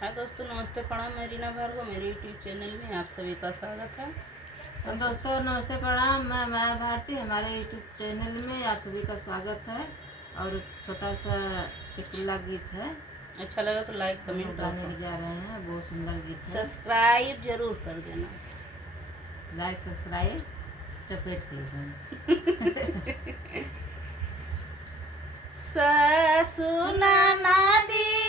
हाँ दोस्तों, नमस्ते प्रणाम। मैं रीना भार्गव, मेरे यूट्यूब चैनल में आप सभी का स्वागत है। तो दोस्तों नमस्ते प्रणाम। मैं माया भारती, हमारे यूट्यूब चैनल में आप सभी का स्वागत है। और छोटा सा चुटकुला गीत है, अच्छा लगा तो लाइक हम लोग कमेंट गाने और जा रहे हैं। बहुत सुंदर गीत है। सब्सक्राइब जरूर कर देना। लाइक सब्सक्राइब चपेट के एकदम। सासु ननदी